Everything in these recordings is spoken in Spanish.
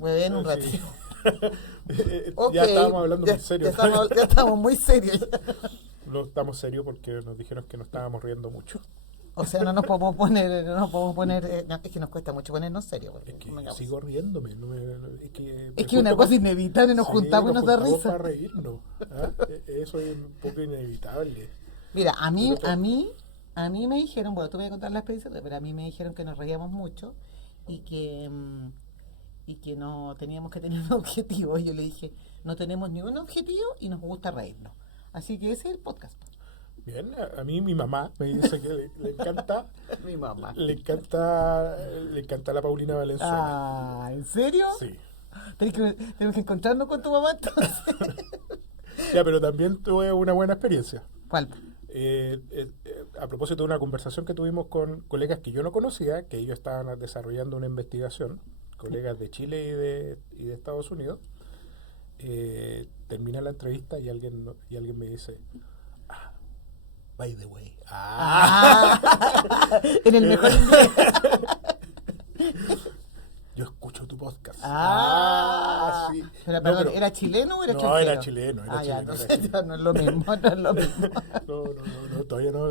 Muy bien, un Sí. ratito. Ok, ya estábamos hablando muy serio. Ya estamos muy serios. No estamos serios porque nos dijeron que nos estábamos riendo mucho. O sea, no nos podemos poner, no, es que nos cuesta mucho ponernos serios. Es que yo sigo riéndome. Es que una cosa inevitable, nos juntamos y nos da risa. Para reírnos. ¿Ah? Eso es un poco inevitable. Mira, a mí me dijeron, bueno, tú me voy a contar la experiencia, pero a mí me dijeron que nos reíamos mucho y que no teníamos que tener un objetivo. Y yo le dije, no tenemos ningún objetivo y nos gusta reírnos. Así que ese es el podcast. Bien, a mí mi mamá me dice que le encanta. Mi mamá. Le encanta la Paulina Valenzuela. Ah, ¿en serio? Sí. Tenemos que encontrarnos con tu mamá entonces. Ya, pero también tuve una buena experiencia. ¿Cuál? A propósito de una conversación que tuvimos con colegas que yo no conocía, que ellos estaban desarrollando una investigación, colegas de Chile y de Estados Unidos. Termina la entrevista y alguien me dice, by the way. En el mejor inglés. Yo escucho tu podcast. Sí. Pero, No, perdón, pero- ¿era chileno o era No, extranjero? era chileno. Ya, era entonces chileno. ya no es lo mismo, no es lo mismo. No, todavía no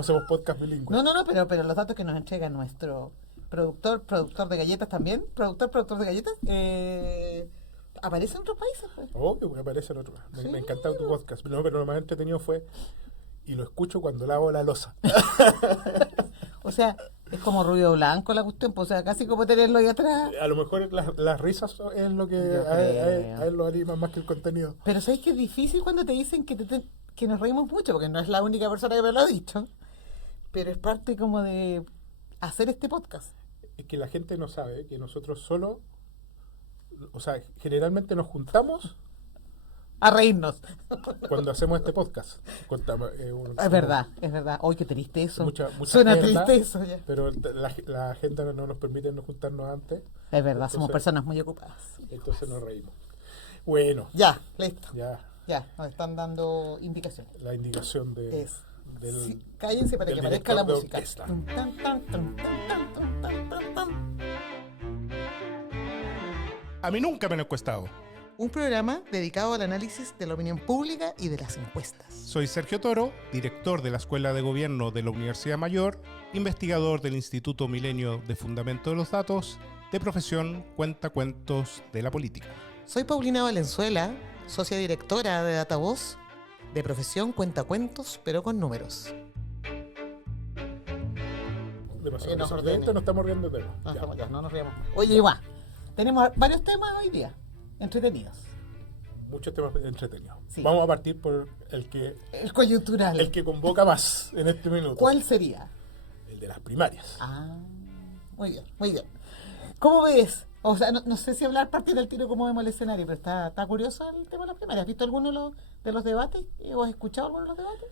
hacemos podcast bilingües. No, pero los datos que nos entrega nuestro productor de galletas también, productor de galletas, aparece en otros países. Pues. Obvio, que aparece en otro. Me Sí. encantaba tu podcast. No, pero lo más entretenido fue, y lo escucho cuando lavo la loza. O sea, es como ruido blanco la cuestión, pues, o sea, casi como tenerlo ahí atrás. A lo mejor las risas es lo que Yo a creo. él lo anima más que el contenido. Pero ¿sabes que es difícil cuando te dicen que nos reímos mucho? Porque no es la única persona que me lo ha dicho. Pero es parte como de hacer este podcast. Es que la gente no sabe que nosotros solo, o sea, generalmente nos juntamos A reírnos. cuando hacemos este podcast. Contamos, Es verdad. Hoy qué triste eso. Mucha Suena agenda, triste eso ya. Pero la agenda no nos permite no juntarnos antes. Es verdad, somos Entonces- personas muy ocupadas. Entonces nos reímos. Bueno, Ya, listo. ya Nos están dando indicaciones. la indicación del Sí, cállense para del que aparezca la director de música. orquesta. Tum, tan, tan, tum, tan, tan, tum, tan, tan, tan. A mí nunca me lo he encuestado. Un programa dedicado al análisis de la opinión pública y de las encuestas. Soy Sergio Toro, director de la Escuela de Gobierno de la Universidad Mayor, investigador del Instituto Milenio de Fundamento de los Datos, de profesión cuentacuentos de la política. Soy Paulina Valenzuela, socia directora de Datavoz, de profesión cuentacuentos, pero con números. Demasiado nos desordenante, ordene. no estamos riendo de Ya, no nos riamos. Oye, igual, tenemos varios temas hoy día, entretenidos. Muchos temas entretenidos. Sí. Vamos a partir por el El coyuntural. que convoca más en este minuto. ¿Cuál sería? El de las primarias. Muy bien, muy bien. ¿Cómo ves? O sea, no sé si hablar partir del tiro como vemos el escenario, pero está curioso el tema de las primarias. ¿Has visto alguno de los debates? ¿O has escuchado alguno de los debates?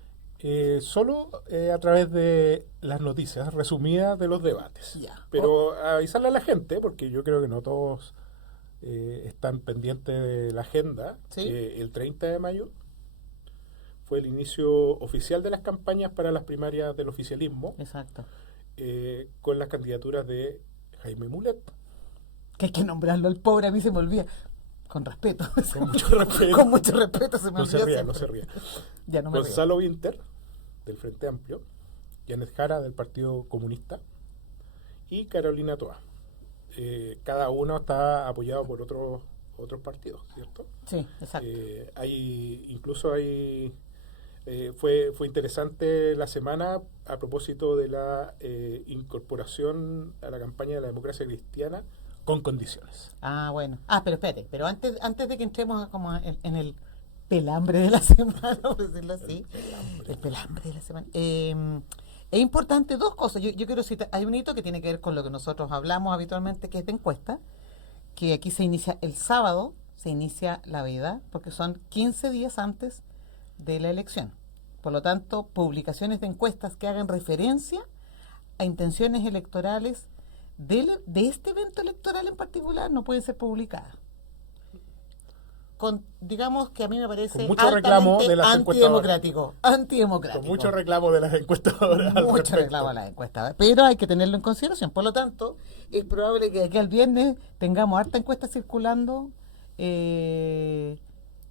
Solo a través de las noticias resumidas de los debates. Ya. Pero avisarle a la gente, porque yo creo que no todos están pendientes de la agenda. Sí. El 30 de mayo fue el inicio oficial de las campañas para las primarias del oficialismo, Exacto. con las candidaturas de Jaime Mulet, Que hay que nombrarlo al pobre, a mí se me olvida. Con respeto. con mucho respeto. Con mucho respeto se me No se olvida ría, siempre. no se ría. Ya no me río. Gonzalo Winter, del Frente Amplio, Janet Jara, del Partido Comunista, y Carolina Toa. Cada uno está apoyado por otros partidos, ¿cierto? Sí, exacto. Fue interesante la semana a propósito de la incorporación a la campaña de la democracia cristiana con condiciones. Bueno. Pero espérate, pero antes de que entremos como en el pelambre de la semana, por decirlo así. El pelambre de la semana. Es importante dos cosas. Yo quiero citar, hay un hito que tiene que ver con lo que nosotros hablamos habitualmente, que es de encuesta, que aquí se inicia el sábado, se inicia la veda, porque son 15 días antes de la elección. Por lo tanto, publicaciones de encuestas que hagan referencia a intenciones electorales de este evento electoral en particular no pueden ser publicadas. digamos que a mí me parece Con mucho reclamo de las antidemocrático. Con mucho reclamo de las encuestadoras. Mucho reclamo de las encuestadoras. Pero hay que tenerlo en consideración. Por lo tanto, es probable que de aquí al viernes tengamos harta encuesta circulando.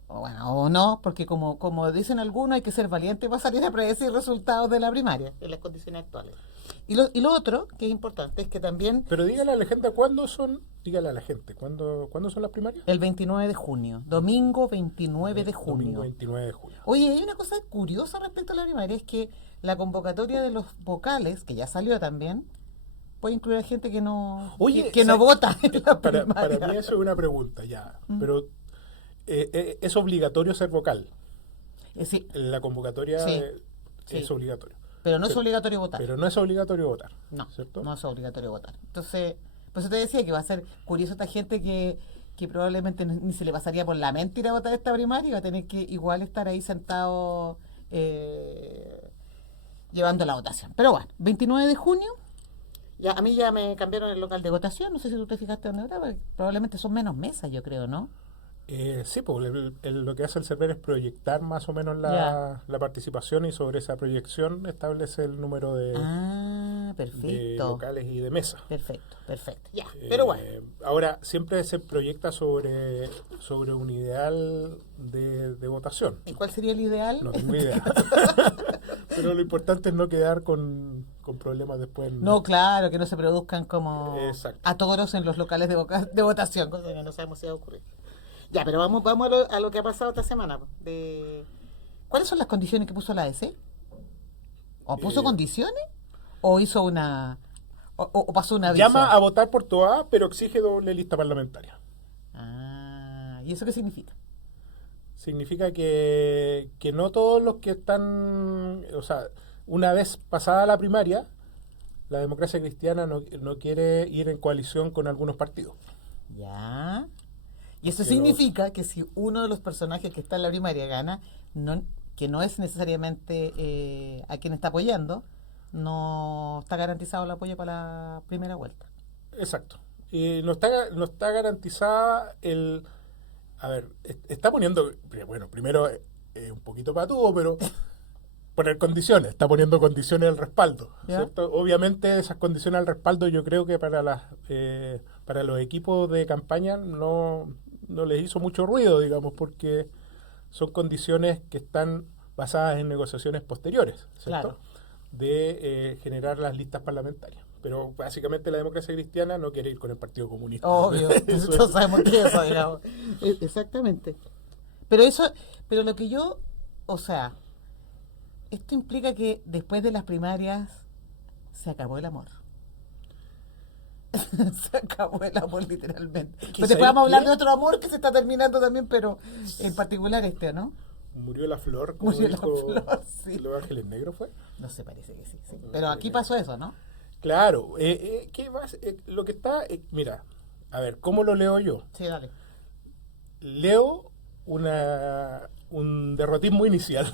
O no, porque como dicen algunos, hay que ser valiente para salir a predecir resultados de la primaria en las condiciones actuales. Y lo otro que es importante es que también... Pero dígale a la gente cuándo son las primarias. El 29 de junio, domingo 29 de junio. Domingo 29 de junio. Oye, hay una cosa curiosa respecto a la primaria, es que la convocatoria de los vocales, que ya salió también, puede incluir a gente que no, Oye, que no vota en la primaria. Para mí eso es una pregunta, ya. Pero es obligatorio ser vocal. Sí. La convocatoria Sí. es Sí. obligatorio. Pero no es obligatorio votar. Pero no es obligatorio votar. No, ¿cierto? no es obligatorio votar. Entonces, por eso te decía que va a ser curioso esta gente que probablemente ni se le pasaría por la mente ir a votar esta primaria y va a tener que igual estar ahí sentado llevando la votación. Pero bueno, 29 de junio. Ya, a mí ya me cambiaron el local de votación. No sé si tú te fijaste dónde era, porque probablemente son menos mesas, yo creo, ¿no? Sí, pues lo que hace el server es proyectar más o menos la participación y sobre esa proyección establece el número de perfecto. locales y de mesas. Perfecto. Ya, pero bueno. Ahora, siempre se proyecta sobre un ideal de votación. ¿Y cuál sería el ideal? No tengo idea. Pero lo importante es no quedar con problemas después. No, claro, que no se produzcan como Exacto. atoros en los locales de votación, cosa que no sabemos si va a ocurrir. Ya, pero vamos a lo que ha pasado esta semana. ¿Cuáles son las condiciones que puso la ADC? ¿O puso condiciones? ¿O hizo o pasó una aviso? Llama a votar por Toa, pero exige doble lista parlamentaria. ¿Y eso qué significa? Significa que no todos los que están... O sea, una vez pasada la primaria, la democracia cristiana no quiere ir en coalición con algunos partidos. Ya... Y eso significa que si uno de los personajes que está en la primaria gana, que no es necesariamente a quien está apoyando, no está garantizado el apoyo para la primera vuelta. Exacto. Y no está garantizada el... A ver, está poniendo... Bueno, primero un poquito patudo, pero poner condiciones. Está poniendo condiciones al respaldo, ¿cierto? Obviamente esas condiciones al respaldo yo creo que para los equipos de campaña no les hizo mucho ruido, digamos, porque son condiciones que están basadas en negociaciones posteriores, ¿cierto? Claro. De generar las listas parlamentarias. Pero básicamente la democracia cristiana no quiere ir con el Partido Comunista. Obvio, todos sabemos que eso, digamos. Exactamente. Pero lo que esto implica que después de las primarias se acabó el amor. Se acabó el amor literalmente. Pues después vamos a hablar de otro amor que se está terminando también, pero en particular ¿no? Murió la flor, como Murió dijo la flor, sí. Los Ángeles Negros, ¿fue? No sé, parece que sí. Pero aquí pasó eso, ¿no? Claro. ¿Qué más? Lo que está... mira, a ver, ¿cómo lo leo yo? Sí, dale. Leo un derrotismo inicial.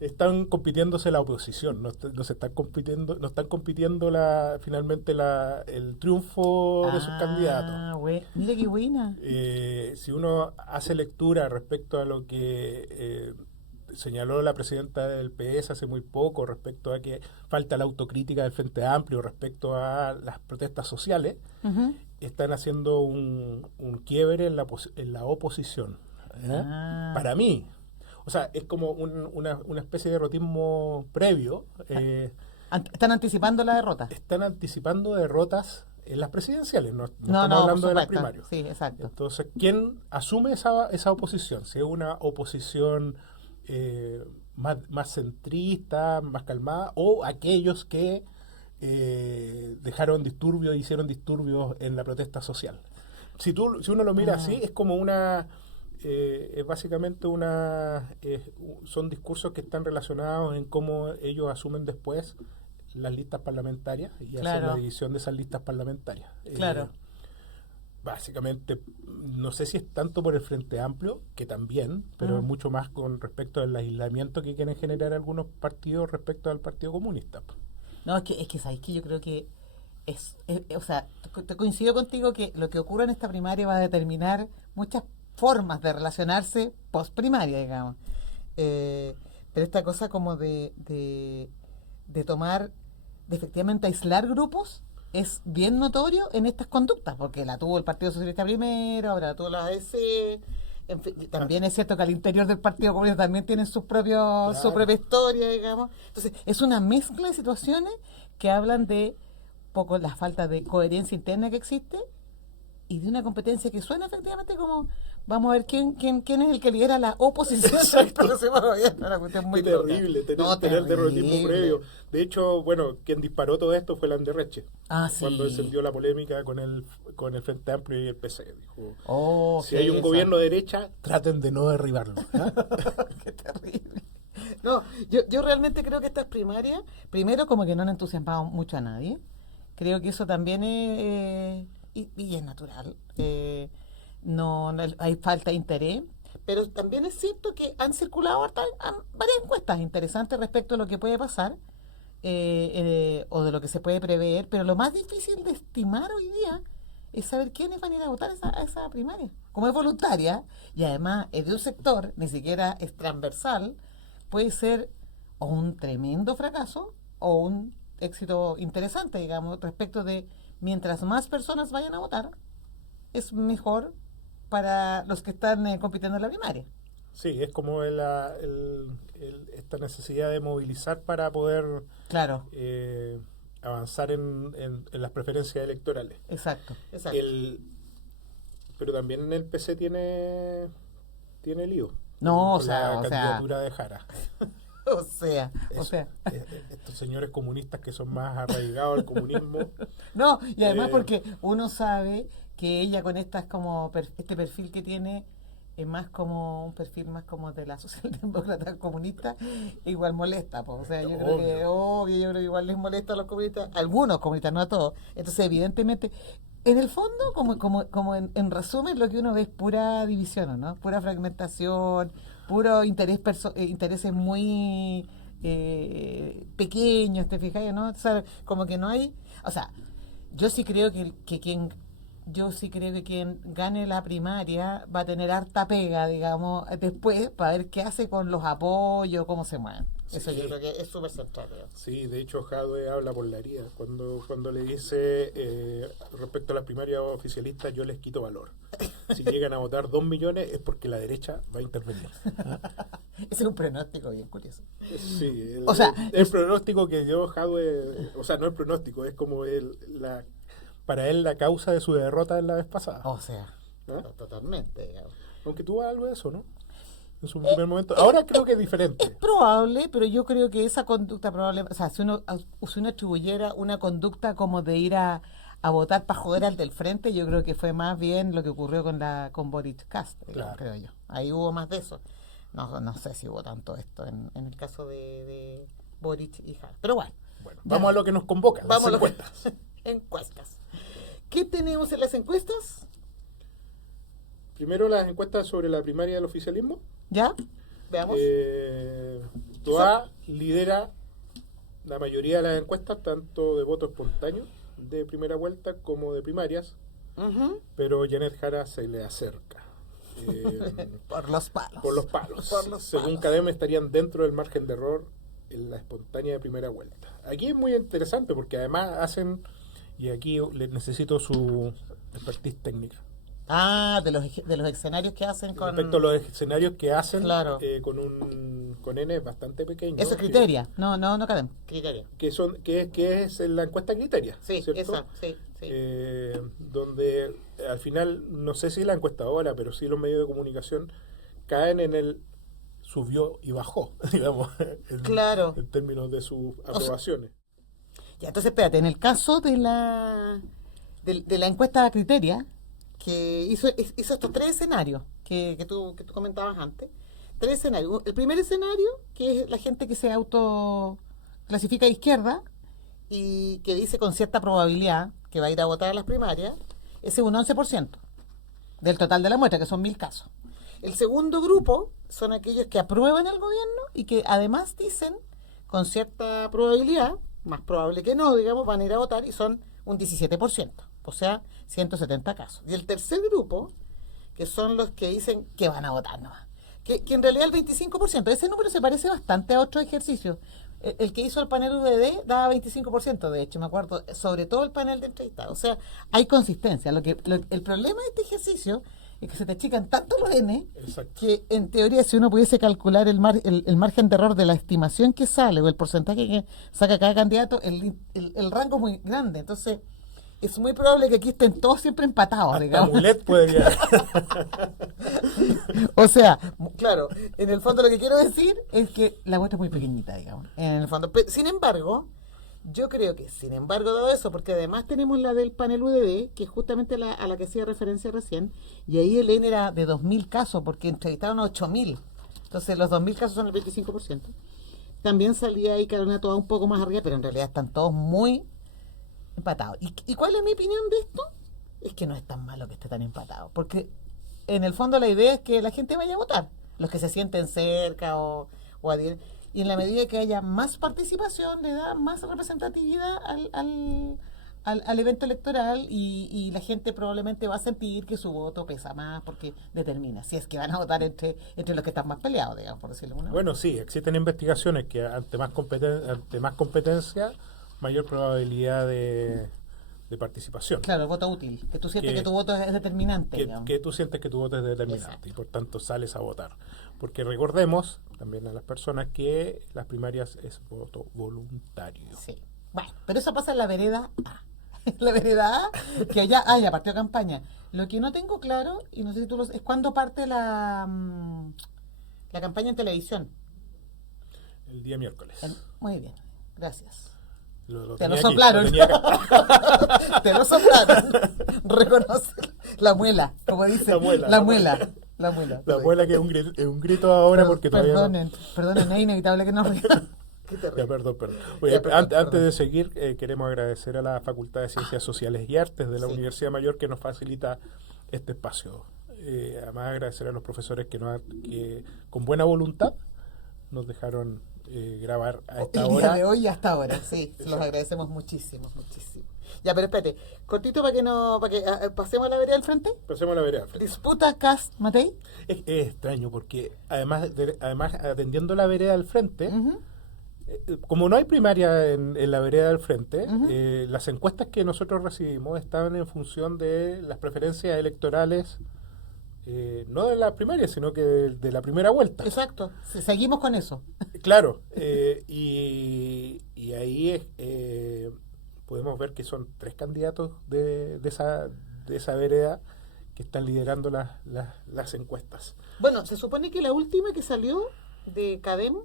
Están compitiéndose la oposición, no están compitiendo finalmente el triunfo de sus candidatos. Mira qué buena. Si uno hace lectura respecto a lo que señaló la presidenta del PS hace muy poco, respecto a que falta la autocrítica del Frente Amplio, respecto a las protestas sociales, están haciendo un quiebre en la oposición. Para mí. O sea, es como una especie de derrotismo previo. ¿Están anticipando la derrota? Están anticipando derrotas en las presidenciales, no estamos No, hablando de las supuesto. primarias. Sí, exacto. Entonces, ¿quién asume esa oposición? Si es una oposición más centrista, más calmada, o aquellos que hicieron disturbios en la protesta social. Si uno lo mira así, es como es básicamente son discursos que están relacionados en cómo ellos asumen después las listas parlamentarias y hacen la división de esas listas parlamentarias. Claro. Básicamente, no sé si es tanto por el Frente Amplio, que también, pero es mucho más con respecto al aislamiento que quieren generar algunos partidos respecto al Partido Comunista. No, es que sabéis que yo creo que o sea, te coincido contigo que lo que ocurre en esta primaria va a determinar muchas formas de relacionarse post primaria, digamos. Pero esta cosa como de tomar, de efectivamente aislar grupos, es bien notorio en estas conductas, porque la tuvo el Partido Socialista primero, ahora la tuvo la ADC. En fin, también es cierto que al interior del Partido Comunista también tienen su propia historia, digamos. Entonces, es una mezcla de situaciones que hablan de poco la falta de coherencia interna que existe y de una competencia que suena efectivamente como vamos a ver quién es el que lidera la oposición. Exacto. Una cuestión muy Qué terrible tener terrorismo previo. De hecho, bueno, quien disparó todo esto fue Landerreche. Ah, sí. Cuando encendió la polémica con el Frente Amplio y el PC. Dijo, si sí, hay un gobierno de derecha, traten de no derribarlo. Qué terrible. No, yo realmente creo que estas primarias, primero como que no han entusiasmado mucho a nadie. Creo que eso también es, y es natural. No hay falta de interés. Pero también es cierto que han circulado varias encuestas interesantes respecto a lo que puede pasar o de lo que se puede prever. Pero lo más difícil de estimar hoy día es saber quiénes van a ir a votar a esa primaria. Como es voluntaria y además es de un sector, ni siquiera es transversal, puede ser o un tremendo fracaso o un éxito interesante, digamos, respecto de mientras más personas vayan a votar, es mejor para los que están compitiendo en la primaria. Sí, es como esta necesidad de movilizar para poder Claro. Avanzar en las preferencias electorales. Exacto. Pero también el PC tiene lío. No, con la candidatura de Jara. O sea. Estos señores comunistas que son más arraigados al comunismo. No, y además porque uno sabe que ella con estas como este perfil que tiene es más como un perfil más como de la socialdemócrata comunista, igual molesta, pues. O sea, yo creo que igual les molesta a los comunistas, a algunos comunistas, no a todos. Entonces, evidentemente, en el fondo, como en resumen, lo que uno ve es pura división, ¿no? Pura fragmentación, puro intereses muy pequeños, ¿te fijas? ¿No? O sea, como que no hay, o sea, yo sí creo que quien gane la primaria va a tener harta pega, digamos, después para ver qué hace con los apoyos, cómo se mueven. Eso yo creo que es súper central. Sí, de hecho Jadwe habla por la herida cuando le dice respecto a las primarias oficialistas, yo les quito valor. Si llegan a votar 2 millones es porque la derecha va a intervenir. Ese es un pronóstico bien curioso. Sí, el pronóstico que dio Jadwe, o sea, no el pronóstico, es como para él la causa de su derrota en la vez pasada. O sea, ¿no? Totalmente. Digamos. Aunque tuvo algo de eso, ¿no? En su primer momento. Ahora creo que es diferente. Es probable, pero yo creo que esa conducta probable, o sea, si uno atribuyera una conducta como de ir a votar para joder al del frente, yo creo que fue más bien lo que ocurrió con Boric Kast, claro. Creo yo. Ahí hubo más de eso. No sé si hubo tanto esto en el caso de Boric y Jara. Pero bueno. Vamos a lo que nos convoca, las encuestas. Encuestas. ¿Qué tenemos en las encuestas? Primero las encuestas sobre la primaria del oficialismo. ¿Ya? Veamos. Toa lidera la mayoría de las encuestas, tanto de voto espontáneo de primera vuelta como de primarias. Uh-huh. Pero Janet Jara se le acerca. Por los palos. Por los palos. Según Cadem estarían dentro del margen de error en la espontánea de primera vuelta. Aquí es muy interesante porque además hacen, y aquí necesito su expertise técnica. De los escenarios que hacen con... Respecto a los escenarios que hacen, claro. con N bastante pequeño. Eso es Criteria, no Cadem. Criteria. Que es la encuesta Criteria. Sí, ¿cierto? Esa, sí. Donde al final, no sé si la encuestadora, pero sí los medios de comunicación caen en el subió y bajó, digamos, en términos de sus aprobaciones. Ya, entonces espérate, en el caso de la encuesta Criteria, que hizo estos 3 escenarios que tú comentabas antes. 3 escenarios. El primer escenario, que es la gente que se autoclasifica a izquierda y que dice con cierta probabilidad que va a ir a votar a las primarias, ese es un 11% del total de la muestra, que son 1.000 casos. El segundo grupo son aquellos que aprueban el gobierno y que además dicen con cierta probabilidad, más probable que no, digamos, van a ir a votar y son un 17%. O sea, 170 casos. Y el tercer grupo, que son los que dicen que van a votar nomás. Que en realidad el 25%, ese número se parece bastante a otros ejercicios. El que hizo el panel UDD daba 25%, de hecho, me acuerdo, sobre todo el panel de entrevistados. O sea, hay consistencia. El problema de este ejercicio es que se te achican tanto los N, Exacto. que en teoría si uno pudiese calcular el margen de error de la estimación que sale o el porcentaje que saca cada candidato, el rango es muy grande. Entonces, es muy probable que aquí estén todos siempre empatados, Hasta digamos. Mulet puede quedar. O sea, claro, en el fondo lo que quiero decir es que la muestra es muy pequeñita, digamos. En el fondo. Sin embargo, yo creo que, dado eso, porque además tenemos la del panel UDD, que es justamente a la que hacía referencia recién, y ahí el N era de 2.000 casos, porque entrevistaron a 8.000. Entonces, los 2.000 casos son el 25%. También salía ahí Carolina Toa un poco más arriba, pero en realidad están todos muy empatado. ¿Y cuál es mi opinión de esto? Es que no es tan malo que esté tan empatado, porque en el fondo la idea es que la gente vaya a votar, los que se sienten cerca o adhieren, y en la medida que haya más participación le da más representatividad al evento electoral y la gente probablemente va a sentir que su voto pesa más porque determina si es que van a votar entre los que están más peleados, digamos, por decirlo de alguna Bueno, sí, existen investigaciones que ante más competencia, mayor probabilidad de participación. Claro, el voto útil, que tú sientes que tu voto es determinante. Que tú sientes que tu voto es determinante. Exacto. Y por tanto sales a votar. Porque recordemos también a las personas que las primarias es voto voluntario. Sí. Bueno, pero eso pasa en la vereda A. La vereda A, que allá ya partió campaña. Lo que no tengo claro, y no sé si tú lo sabes, es cuándo parte la campaña en televisión. El día miércoles. Muy bien, gracias. Te lo soplaron. Te lo soplaron. Reconoce la muela, como dice. La muela. La muela que es un grito ahora porque perdonen, es inevitable que nos rían. Ya, perdón. Oye, antes de seguir, queremos agradecer a la Facultad de Ciencias Sociales y Artes de la Universidad Mayor que nos facilita este espacio. Además, agradecer a los profesores que con buena voluntad nos dejaron grabar a esta hora. El día de hoy y hasta ahora, sí, se los agradecemos muchísimo. Ya, pero espérate, cortito para que pasemos a la vereda del frente. Pasemos a la vereda del frente. ¿Disputa Kast Matei? Es extraño porque además atendiendo la vereda del frente, como no hay primaria en la vereda del frente, las encuestas que nosotros recibimos estaban en función de las preferencias electorales, no de la primaria, sino que de la primera vuelta. Exacto, seguimos con eso. Claro, y ahí podemos ver que son 3 candidatos de esa vereda que están liderando las encuestas. Bueno, se supone que la última que salió de Cadem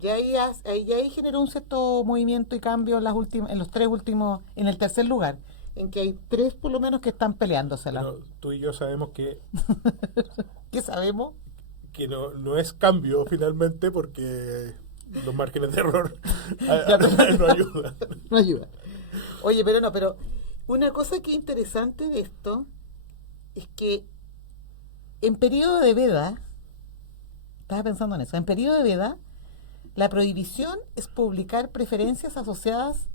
ya ahí generó un cierto movimiento y cambio en los 3 últimos, en el tercer lugar, en que hay 3 por lo menos que están peleándosela. Pero tú y yo sabemos que ¿Qué sabemos? Que no es cambio finalmente porque los márgenes de error no ayudan. No ayuda. Oye, pero una cosa que es interesante de esto es que en periodo de veda, estaba pensando en eso, en periodo de veda, la prohibición es publicar preferencias asociadas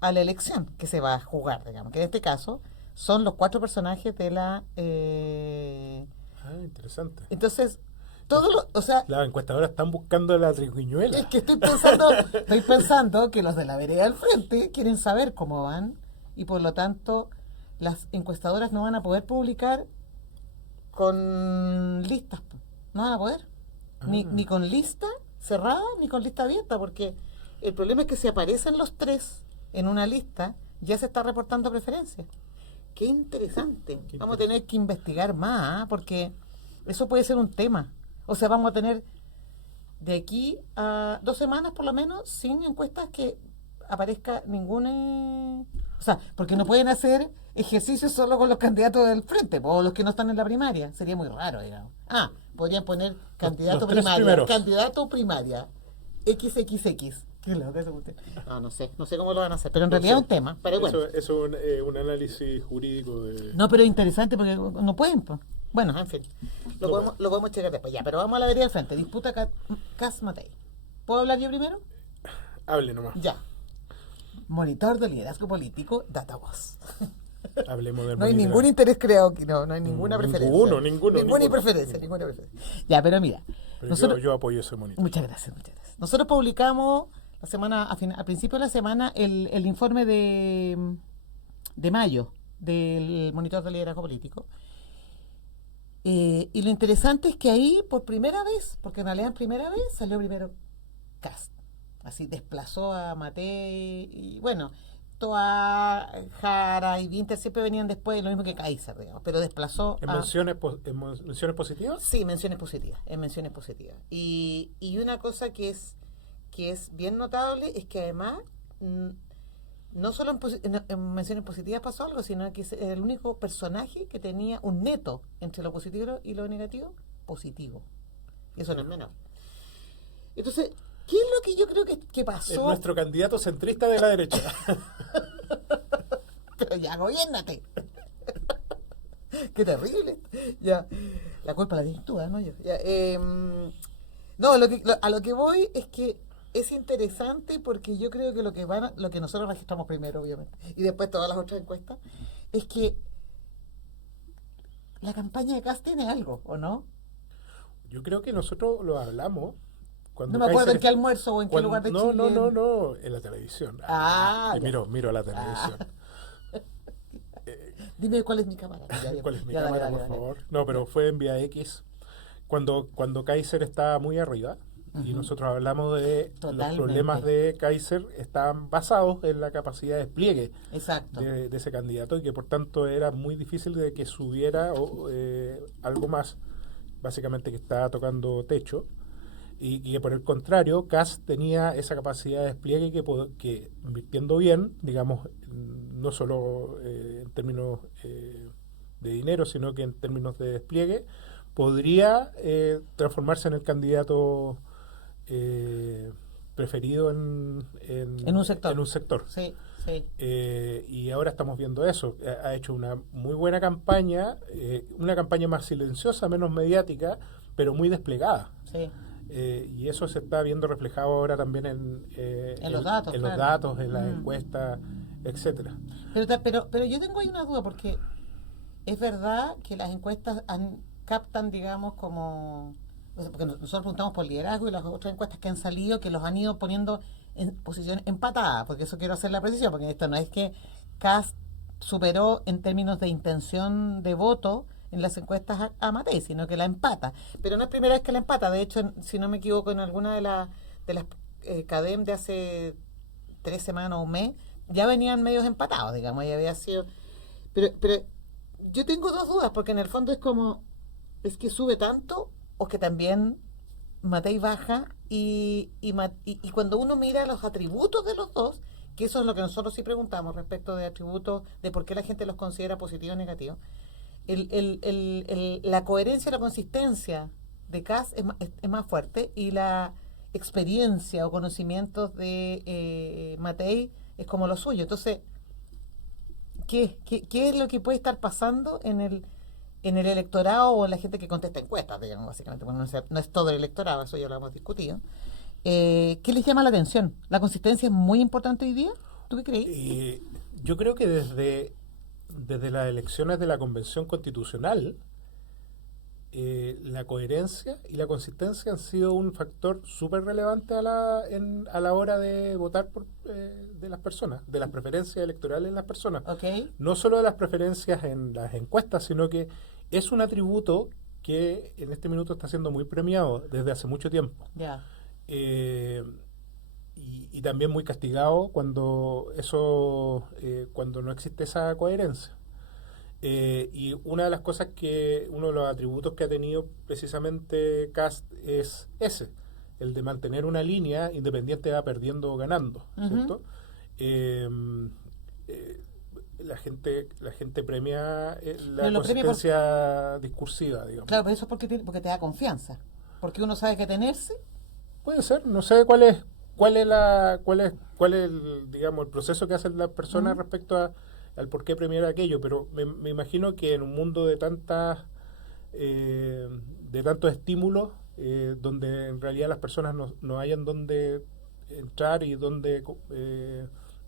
a la elección que se va a jugar, digamos, que en este caso son los 4 personajes de la... interesante. Entonces, las encuestadoras están buscando la triquiñuela. Es que estoy pensando que los de la vereda del frente quieren saber cómo van y por lo tanto las encuestadoras no van a poder publicar con listas, no van a poder, ni con lista cerrada ni con lista abierta, porque el problema es que si aparecen los 3 en una lista ya se está reportando preferencia. Qué interesante. Vamos a tener que investigar más, porque eso puede ser un tema. O sea, vamos a tener de aquí a 2 semanas por lo menos sin encuestas que aparezca ninguna... O sea, porque no pueden hacer ejercicios solo con los candidatos del frente, o los que no están en la primaria. Sería muy raro, digamos. Podrían poner candidato los 3 primaria, primeros. candidato primaria, XXX. Qué loco eso. No sé cómo lo van a hacer, pero en realidad es un tema. Pero bueno. Eso es un análisis jurídico de... No, pero es interesante porque no pueden, pues. Bueno, en fin, lo podemos checar después. Ya, pero vamos a la vereda del frente. Disputa Kast Matei. ¿Puedo hablar yo primero? Hable nomás. Ya. Monitor de liderazgo político, DataVoz. Hablemos del No hay monitoreo. ningún interés creado aquí, no hay ninguna preferencia. Ninguno. Ninguna preferencia. Ya, pero mira, Pero nosotros, yo apoyo ese monitor. muchas gracias. Nosotros publicamos la semana, al principio de la semana, el informe de mayo del monitor de liderazgo político. Y lo interesante es que ahí, por primera vez, porque en realidad en primera vez salió primero Kast. Así desplazó a Matei y bueno, Toa, Jara y Winter siempre venían después, lo mismo que Kaiser, digamos, pero desplazó ¿En a... menciones, en menciones positivas? Sí, menciones positivas, en menciones positivas. Y una cosa que es bien notable es que además, no solo en menciones positivas pasó algo, sino que es el único personaje que tenía un neto entre lo positivo y lo negativo, positivo. Y eso no es menor. Entonces, ¿qué es lo que yo creo que Es pasó? nuestro candidato centrista de la derecha. Pero ya, gobiérnate. Qué terrible. Ya, la culpa la tienes tú, ¿no? Yo. Ya, no, a lo que voy es que es interesante porque yo creo que lo que nosotros registramos primero, obviamente, y después todas las otras encuestas, es que la campaña de Kast tiene algo, ¿o no? Yo creo que nosotros lo hablamos cuando No me acuerdo Kaiser- en qué almuerzo o en qué cuando- lugar de no, Chile. no, en la televisión. Ah, Y ya. miro la televisión. Dime cuál es mi cámara. Ya, ¿Cuál es mi ya, dale, cámara, dale, por dale. favor? No, pero fue en Vía X cuando Kaiser estaba muy arriba. Y Ujú. nosotros hablamos de los Totalmente. problemas de Kaiser estaban basados en la capacidad de despliegue Exacto. de ese candidato y que por tanto era muy difícil de que subiera algo más, básicamente que estaba tocando techo y que por el contrario Kast tenía esa capacidad de despliegue que invirtiendo bien, digamos, no solo en términos de dinero, sino que en términos de despliegue, podría transformarse en el candidato preferido En un sector. en un sector. Sí, sí. Y ahora estamos viendo eso. Ha hecho una muy buena campaña, una campaña más silenciosa, menos mediática, pero muy desplegada. Sí. Y eso se está viendo reflejado ahora también En los datos, en los claro. datos, en las encuestas, etcétera. Pero yo tengo ahí una duda porque es verdad que las encuestas captan, digamos, como... o sea, porque nosotros preguntamos por liderazgo y las otras encuestas que han salido que los han ido poniendo en posición empatada, porque eso quiero hacer la precisión, porque esto no es que Kast superó en términos de intención de voto en las encuestas a Matei, sino que la empata. Pero no es primera vez que la empata, de hecho, si no me equivoco, en alguna de las CADEM de hace 3 semanas o un mes, ya venían medios empatados, digamos, ya había sido... Pero yo tengo dos dudas, porque en el fondo es como, es que sube tanto o que también Matei baja y cuando uno mira los atributos de los dos, que eso es lo que nosotros sí preguntamos respecto de atributos, de por qué la gente los considera positivos o negativos, la coherencia y la consistencia de Kast es más fuerte y la experiencia o conocimientos de Matei es como lo suyo. Entonces, ¿qué es lo que puede estar pasando en el electorado o en la gente que contesta encuestas, digamos, básicamente? Bueno, no es todo el electorado, eso ya lo hemos discutido. ¿Qué les llama la atención? ¿La consistencia es muy importante hoy día? ¿Tú qué crees? Yo creo que desde las elecciones de la Convención Constitucional, la coherencia y la consistencia han sido un factor súper relevante a la hora de votar de las personas, de las preferencias electorales en las personas. Ok. No solo de las preferencias en las encuestas, sino que es un atributo que en este minuto está siendo muy premiado desde hace mucho tiempo. Ya. Y también muy castigado cuando cuando no existe esa coherencia. Y una de las cosas uno de los atributos que ha tenido precisamente Kast es ese, el de mantener una línea independiente va perdiendo o ganando, ¿cierto? La gente premia la Pero lo premia consistencia discursiva, digamos. Claro, pero eso es porque te da confianza. Porque uno sabe que tenerse. Puede ser, no sé cuál es digamos, el proceso que hacen las personas respecto al por qué premiar aquello, pero me imagino que en un mundo de tantos estímulos, donde en realidad las personas no hayan dónde entrar y dónde,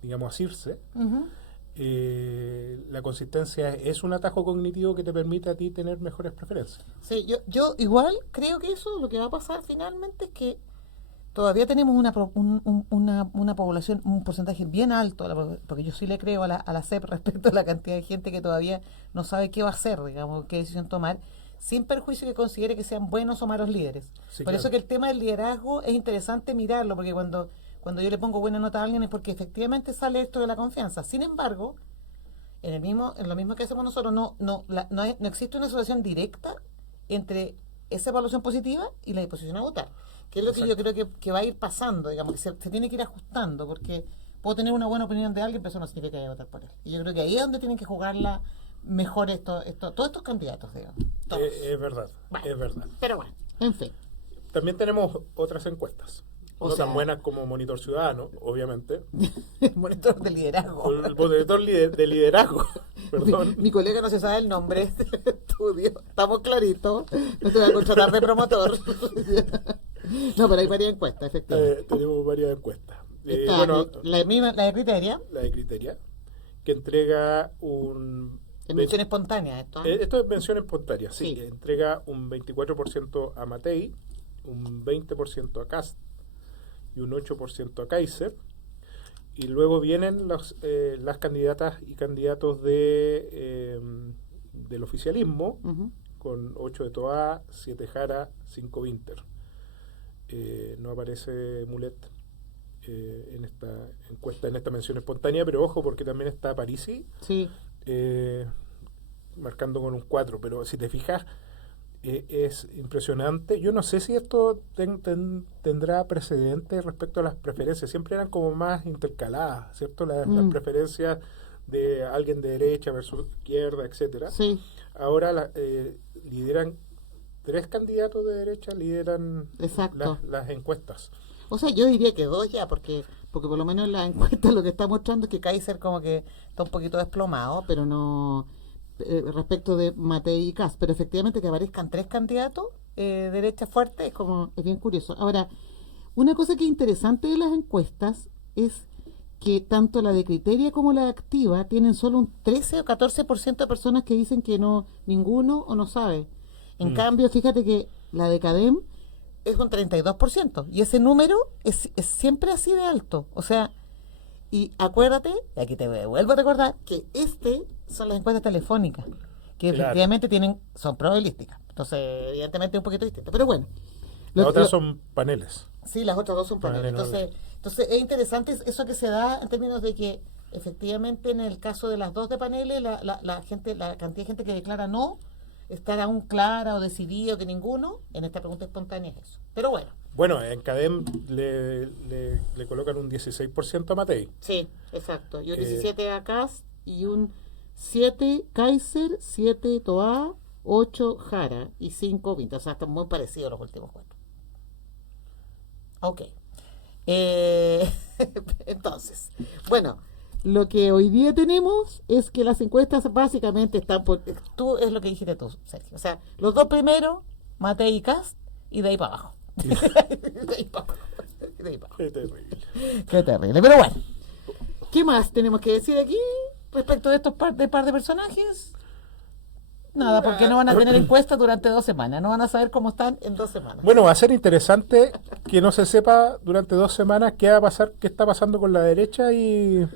digamos, asirse, la consistencia es un atajo cognitivo que te permite a ti tener mejores preferencias. Sí, yo igual creo que eso lo que va a pasar finalmente es que todavía tenemos una población, un porcentaje bien alto, porque yo sí le creo a la CEP respecto a la cantidad de gente que todavía no sabe qué va a hacer, digamos, qué decisión tomar, sin perjuicio que considere que sean buenos o malos líderes. Sí, Por claro. eso que el tema del liderazgo es interesante mirarlo, porque cuando yo le pongo buena nota a alguien es porque efectivamente sale esto de la confianza. Sin embargo, en lo mismo que hacemos nosotros, no existe una asociación directa entre esa evaluación positiva y la disposición a votar, que es lo que yo creo que va a ir pasando, digamos, que se tiene que ir ajustando, porque puedo tener una buena opinión de alguien, pero eso no significa que vaya a votar por él. Y yo creo que ahí es donde tienen que jugarla mejor todos estos candidatos, digamos. Todos. Es verdad, Bueno, es verdad. Pero bueno, en fin. También tenemos otras encuestas. O No sea- tan buenas como Monitor Ciudadano, obviamente. Monitor de liderazgo. O el monitor de liderazgo, perdón. Mi colega no se sabe el nombre de este estudio. Estamos claritos. No te voy a contratar de promotor. No, pero hay varias encuestas, efectivamente. Tenemos varias encuestas. Está Bueno, la de Criteria, la de Criteria, que entrega un... de mención espontánea esto. Esto es mención espontánea, sí. Sí. Entrega un 24% a Matei, un 20% a Kast y un 8% a Kaiser. Y luego vienen las candidatas y candidatos del oficialismo, Ujú. con 8 de Toa, 7 Jara, 5 Winter. No aparece Mulet en esta encuesta, en esta mención espontánea, pero ojo porque también está Parisi Sí. marcando con un 4, pero si te fijas es impresionante. Yo no sé si esto tendrá precedente respecto a las preferencias, siempre eran como más intercaladas, ¿cierto? Las preferencias de alguien de derecha versus izquierda, etcétera. Sí. Ahora lideran 3 candidatos de derecha, lideran Exacto. las encuestas. O sea, yo diría que 2 ya, porque por lo menos la encuesta lo que está mostrando es que Kaiser como que está un poquito desplomado, pero no respecto de Matei y Kast, pero efectivamente que aparezcan 3 candidatos de derecha fuerte es bien curioso. Ahora, una cosa que es interesante de las encuestas es que tanto la de Criteria como la de Activa tienen solo un 13 o 14% de personas que dicen que no, ninguno o no sabe. En cambio, fíjate que la de Cadem es un 32%, y ese número es siempre así de alto. O sea, y acuérdate, y aquí te vuelvo a recordar, que son las encuestas telefónicas, que Claro. efectivamente son probabilísticas. Entonces, evidentemente es un poquito distinto. Pero bueno. Las otras son paneles. Sí, las otras 2 son paneles. Paneles, Entonces es interesante eso que se da en términos de que efectivamente en el caso de las 2 de paneles, la cantidad de gente que declara no, estar aún clara o decidida o que ninguno, en esta pregunta espontánea es eso. Pero bueno. Bueno, en Cadem le colocan un 16% a Matei. Sí, exacto. Y un 17 17 a Kast y un 7 Kaiser, 7 Toa, 8 Jara y 5 Vinta. O sea, están muy parecidos los últimos 4. Ok. Entonces, bueno, lo que hoy día tenemos es que las encuestas básicamente están es lo que dijiste tú, Sergio. O sea, los 2 primeros, Matei y Kast, y de ahí para abajo. De ahí para abajo. De ahí para abajo. Es terrible. Qué terrible. Pero bueno, ¿qué más tenemos que decir aquí respecto de estos par de personajes? Nada, porque no van a tener encuestas durante 2 semanas. No van a saber cómo están en 2 semanas. Bueno, va a ser interesante que no se sepa durante 2 semanas qué va a pasar, qué está pasando con la derecha y...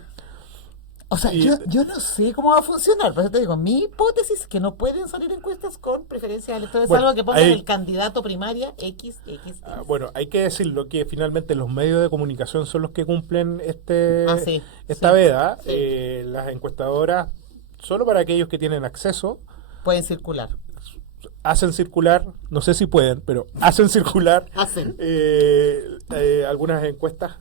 O sea, yo no sé cómo va a funcionar. Por eso te digo, mi hipótesis es que no pueden salir encuestas con preferencias electorales, Bueno, salvo que pongan ahí- el candidato primaria XX. bueno, hay que decirlo que finalmente los medios de comunicación son los que cumplen Sí, esta sí, veda. sí. Las encuestadoras, solo para aquellos que tienen acceso, Pueden circular. hacen circular, no sé si pueden, pero hacen circular Hacen. algunas encuestas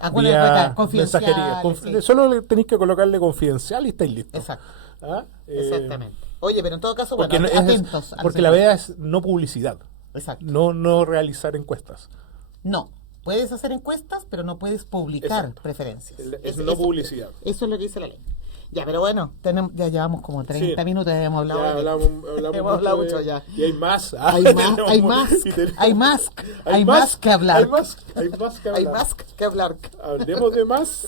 Alguna vía encuesta confidencial. mensajería. Sí. Solo tenéis que colocarle confidencial y estáis listos. Exacto. ¿Ah? Exactamente. Oye, pero en todo caso, bueno, Porque, no- atentos. a las porque la encuestas. veda es no publicidad, Exacto. no realizar encuestas. No. Puedes hacer encuestas, pero no puedes publicar Exacto. preferencias. Es no publicidad. Eso es lo que dice la ley. Ya, pero bueno, ya llevamos como 30 Sí. minutos, hemos hablado. Ya de- hablamos Hemos hablado de- mucho ya. Y hay más. Hay más, Tenemos- hay más, y tenemos- hay más que hablar. Hay más que hablar. Hay más que hablar. Hablemos de más.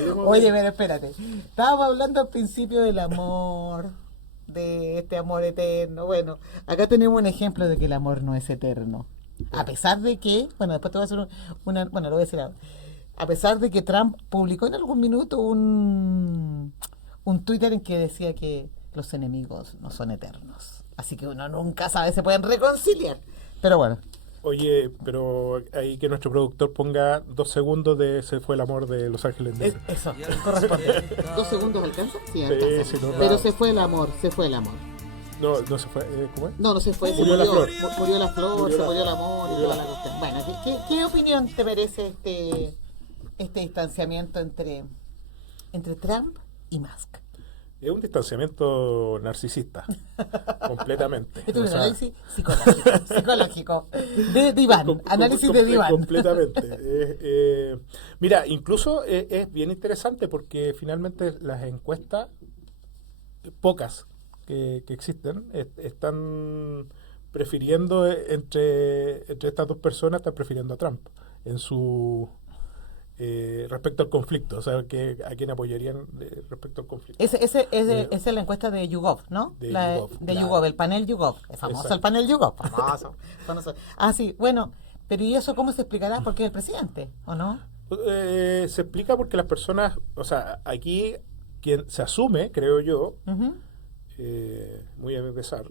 Hablemos Oye, de- pero espérate. Estábamos hablando al principio del amor, de este amor eterno. Bueno, acá tenemos un ejemplo de que el amor no es eterno. A pesar de que, bueno, después te voy a hacer bueno, lo voy a decir ahora. A pesar de que Trump publicó en algún minuto un Twitter en que decía que los enemigos no son eternos. Así que uno nunca sabe, se pueden reconciliar. Pero bueno, Oye, pero ahí que nuestro productor ponga 2 segundos de Se fue el amor de Los Ángeles Negros. eso, corresponde. ¿2 segundos alcanza? Sí, alcanza. Sí, no, Pero va. se fue el amor, se fue el amor. No, no se fue. ¿Cómo es? No, no se fue, se Murió la flor. Murió la flor, Murió se la murió el flor. amor y Murió toda la la flor. cuestión. Bueno, ¿qué opinión te merece este distanciamiento entre Trump y Musk? Es un distanciamiento narcisista, completamente. Esto es O un sea, análisis psicológico, de diván, análisis de diván. Completamente. Mira, incluso es bien interesante porque finalmente las encuestas, pocas que existen, están prefiriendo, entre estas dos personas, están prefiriendo a Trump en su respecto al conflicto, o sea, a quién apoyarían respecto al conflicto. Esa es la encuesta de YouGov, ¿no? De La YouGov, de claro. YouGov, el panel YouGov. Es famoso Exacto. el panel YouGov. Famoso. Ah, sí, bueno, pero ¿y eso cómo se explicará? Porque es el presidente, ¿o no? Se explica porque las personas, o sea, aquí quien se asume, creo yo, Ujú. muy a mi pesar,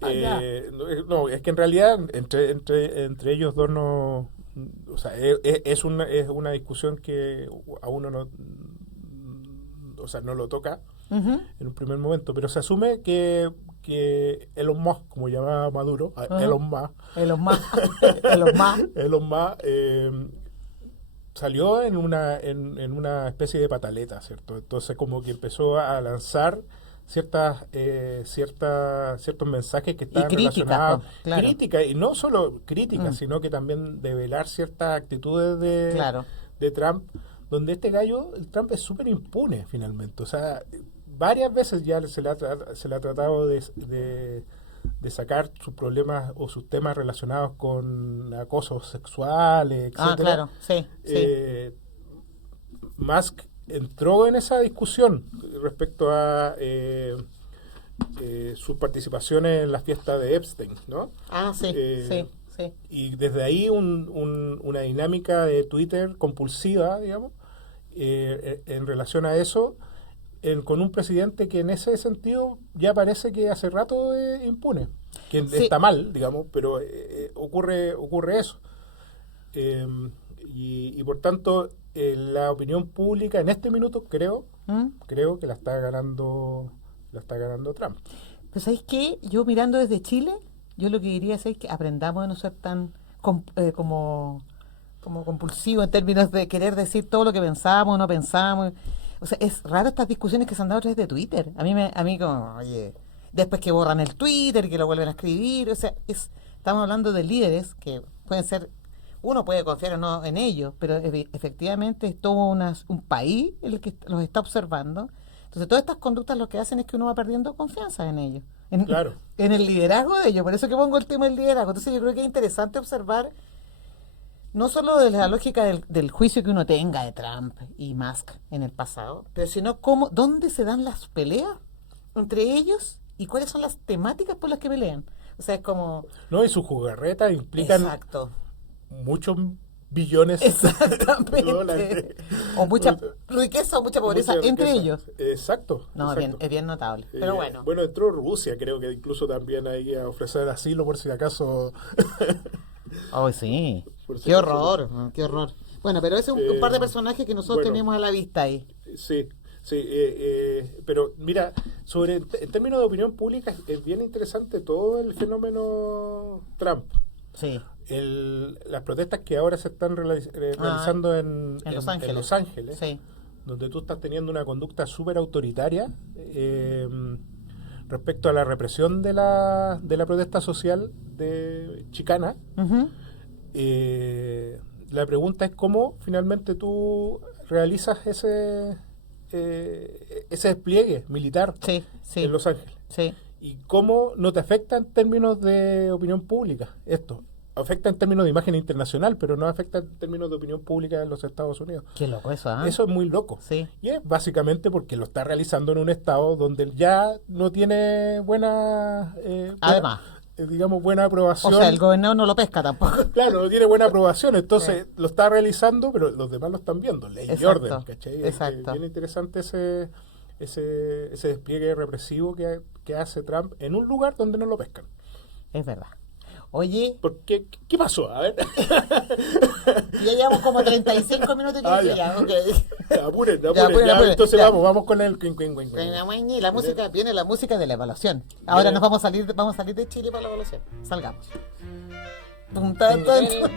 Ya. no, es que en realidad entre ellos dos no, o sea, es una discusión que a uno no, o sea, no lo toca Ujú. en un primer momento, pero se asume que Elon Musk, como llamaba Maduro, Ajá. Elon Musk, Elon Musk. Elon Musk. Elon Musk salió en una especie de pataleta, ¿cierto? Entonces como que empezó a lanzar ciertos mensajes que estaban crítica, relacionados, pues, claro. crítica, y no solo crítica, Mm. sino que también develar ciertas actitudes de, Claro. de Trump, donde este gallo, el Trump es súper impune finalmente, o sea, varias veces ya se le ha tratado de sacar sus problemas o sus temas relacionados con acoso sexual, etcétera. Ah, claro, sí, sí. Musk entró en esa discusión respecto a sus participaciones en la fiesta de Epstein, ¿no? Ah, sí, eh, sí. Y desde ahí una dinámica de Twitter compulsiva, digamos, en relación a eso, con un presidente que en ese sentido ya parece que hace rato es impune, que Sí. está mal, digamos, pero ocurre eso. Y por tanto, la opinión pública en este minuto creo que la está ganando Trump. Pues ¿sabéis qué? Yo mirando desde Chile, yo lo que diría es que aprendamos de no ser tan como compulsivos en términos de querer decir todo lo que pensamos o no pensamos. O sea, es raro estas discusiones que se han dado a través de Twitter. A mí como, oye, después que borran el Twitter y que lo vuelven a escribir, o sea, estamos hablando de líderes que pueden ser, uno puede confiar o no en ellos, pero efectivamente es todo un país el que los está observando. Entonces, todas estas conductas lo que hacen es que uno va perdiendo confianza en ellos, Claro. en el liderazgo de ellos. Por eso que pongo el tema del liderazgo. Entonces, yo creo que es interesante observar no solo de la lógica del juicio que uno tenga de Trump y Musk en el pasado, pero sino dónde se dan las peleas entre ellos y cuáles son las temáticas por las que pelean. O sea, es como... No, y sus jugarretas implican Exacto. muchos billones Exactamente. de dólares. O mucha riqueza o mucha pobreza Mucha entre riqueza. ellos. Exacto. No, exacto. es bien notable. Pero bueno. Bueno, entró Rusia, creo que incluso también ahí a ofrecer asilo por si acaso. Oh, sí. Por si Qué acaso. horror, qué horror. Bueno, pero ese es un par de personajes que nosotros bueno. tenemos a la vista ahí. Sí, sí, pero mira, en términos de opinión pública es bien interesante todo el fenómeno Trump. Sí. Las protestas que ahora se están realizando en Los Ángeles. Sí. Donde tú estás teniendo una conducta súper autoritaria respecto a la represión de la protesta social chicana. Ujú. La pregunta es cómo finalmente tú realizas ese despliegue militar Sí, sí. en Los Ángeles Sí. y cómo no te afecta en términos de opinión pública esto. afecta en términos de imagen internacional, pero no afecta en términos de opinión pública en los Estados Unidos. Qué loco eso, ¿ah? Eso es muy loco. Sí. Y es básicamente porque lo está realizando en un estado donde él ya no tiene Además. digamos, buena aprobación. O sea, el gobernador no lo pesca tampoco. Claro, no tiene buena aprobación, entonces lo está realizando, pero los demás lo están viendo. Ley y Exacto, orden, ¿cachai? exacto. Es bien interesante ese despliegue represivo que hace Trump en un lugar donde no lo pescan. Es verdad. Oye, ¿Qué pasó? A ver. ya llevamos como 35 minutos y ya, ok. Apuren. Apuren, Entonces ya. vamos con el... La música, viene la música de la evaluación. Ahora nos vamos a salir de Chile para la evaluación. Salgamos. Tum, tan, tan, tan.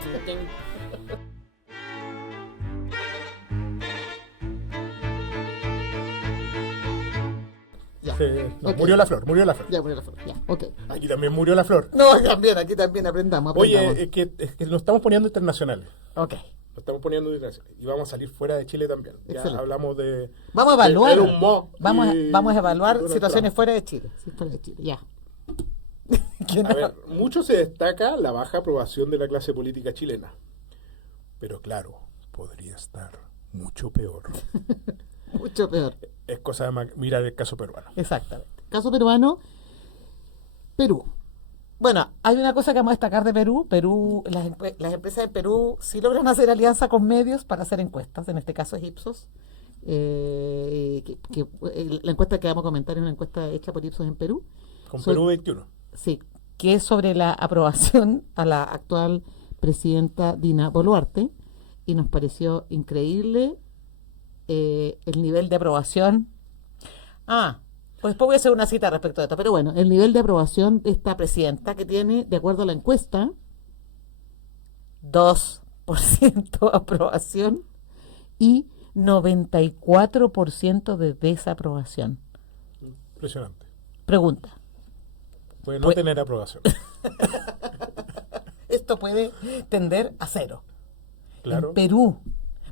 Ya. No, Ok. murió la flor. Ya, murió la flor. Ya, ok. Aquí también murió la flor. No, aquí también aprendamos. Oye, es que nos estamos poniendo internacionales. Ok. Nos estamos poniendo internacionales. Y vamos a salir fuera de Chile también. Ya Excelente. hablamos de... Vamos a evaluar. de Mo Vamos a evaluar Donald situaciones Trump. fuera de Chile. Sí, fuera de Chile, ya. A ver, mucho se destaca la baja aprobación de la clase política chilena. Pero claro, podría estar mucho peor. Mucho peor. Es cosa de mirar el caso peruano. Exactamente. Caso peruano, Perú. Bueno, hay una cosa que vamos a destacar de Perú. Las empresas de Perú sí logran hacer alianza con medios para hacer encuestas. En este caso es Ipsos. La encuesta que vamos a comentar es una encuesta hecha por Ipsos en Perú. Con Perú 21. Sí, que es sobre la aprobación a la actual presidenta Dina Boluarte. Y nos pareció increíble el nivel de aprobación. Pues después voy a hacer una cita respecto de esto. Pero bueno, el nivel de aprobación de esta presidenta que tiene, de acuerdo a la encuesta, 2% aprobación y 94% de desaprobación. Impresionante. Pregunta. Puede no tener aprobación. Esto puede tender a cero. Claro. En Perú.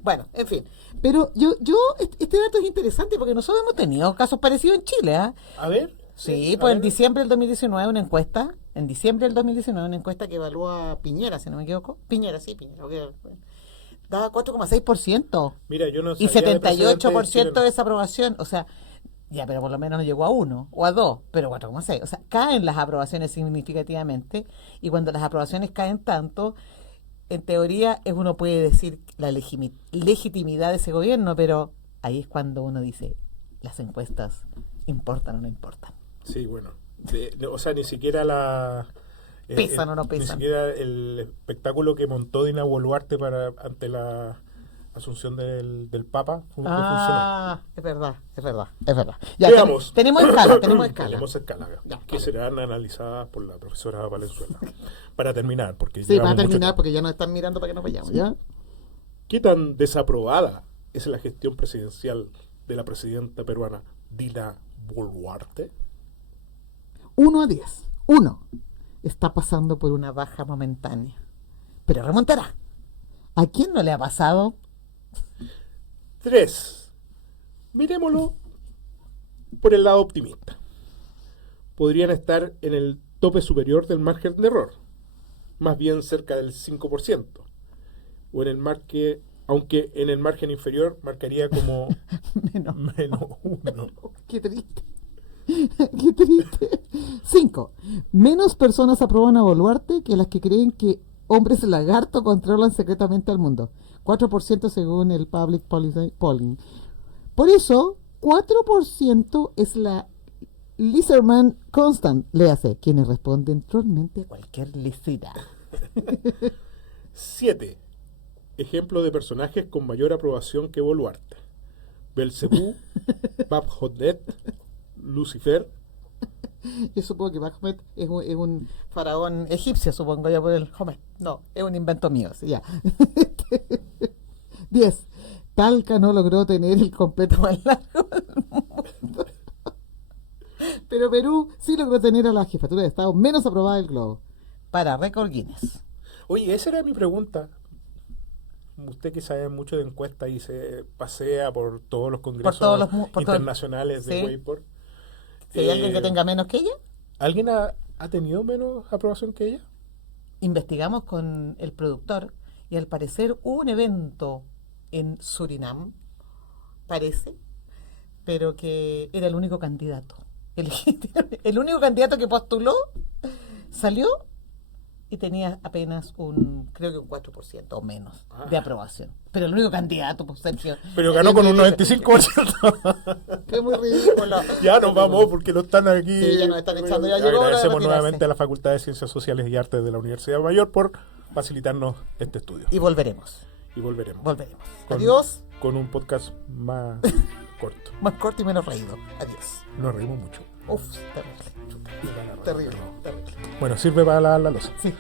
Bueno, en fin. Pero este dato es interesante porque nosotros hemos tenido casos parecidos en Chile, ¿ah? A ver. Sí, a pues en ver. diciembre del 2019 una encuesta, una encuesta que evalúa a Piñera, si no me equivoco. Piñera, porque daba 4,6%. Mira, yo no Y sabía de precedentes 78% de chilenos. desaprobación. O sea, ya, pero por lo menos no llegó a 1 o a 2, pero 4,6. O sea, caen las aprobaciones significativamente. Y cuando las aprobaciones caen tanto, en teoría uno puede decir la legitimidad de ese gobierno, pero ahí es cuando uno dice, las encuestas importan o no importan. Sí, bueno. O sea, ni siquiera la... ¿Pesan o no Ni pesan? siquiera el espectáculo que montó Dina Boluarte ante la asunción del Papa funcionó. Es verdad. Ya, Veamos. tenemos escala. Tenemos escala. Ya. Que serán analizadas por la profesora Valenzuela. Para terminar, porque Sí, llevamos para mucho terminar, tiempo. porque ya nos están mirando para que nos vayamos, ¿ya? ¿Qué tan desaprobada es la gestión presidencial de la presidenta peruana Dina Boluarte? 1 a 10. 1. Está pasando por una baja momentánea. Pero remontará. ¿A quién no le ha pasado? 3. Miremoslo por el lado optimista. Podrían estar en el tope superior del margen de error, más bien cerca del 5%, o en el marque, aunque en el margen inferior marcaría como Menos. -1. Qué triste. Qué triste. 5. Menos personas aprueban a Boluarte que las que creen que hombres lagarto controlan secretamente al mundo. 4% según el Public Policy Polling. Por eso, 4% es la Lizardman Constant, léase, quienes responden trollmente a cualquier licita. 7. Ejemplo de personajes con mayor aprobación que Boluarte: Belcebú, Babjotnet, Lucifer. Yo supongo que Baphomet es un faraón egipcio, supongo yo por el Homer. No, es un invento mío, sí, ya. 10. Talca no logró tener el completo más largo del mundo. Pero Perú sí logró tener a la jefatura de Estado menos aprobada del globo. Para récord Guinness. Oye, esa era mi pregunta. Usted que sabe mucho de encuestas y se pasea por todos los congresos internacionales de sí. Wayport. ¿Si hay alguien que tenga menos que ella? ¿Alguien ha tenido menos aprobación que ella? investigamos con el productor y al parecer hubo un evento en Surinam, parece, pero que era el único candidato. El único candidato que postuló salió y tenía apenas creo que un 4% o menos de aprobación. Pero el único candidato, pues Sergio. Pero ganó con un 95%. Qué muy ridículo. Ya nos vamos porque no están aquí. Sí, ya nos están echando, ya llegó hora de Agradecemos retirarse. nuevamente a la Facultad de Ciencias Sociales y Artes de la Universidad Mayor por facilitarnos este estudio. Y volveremos. Y volveremos. Con- Adiós. Con un podcast más corto. Más corto y menos reído. Adiós. Nos reímos mucho. Uf, terrible. Chuta, me van a reír, Terrible, no. terrible. Bueno, sirve para la losa. Sí.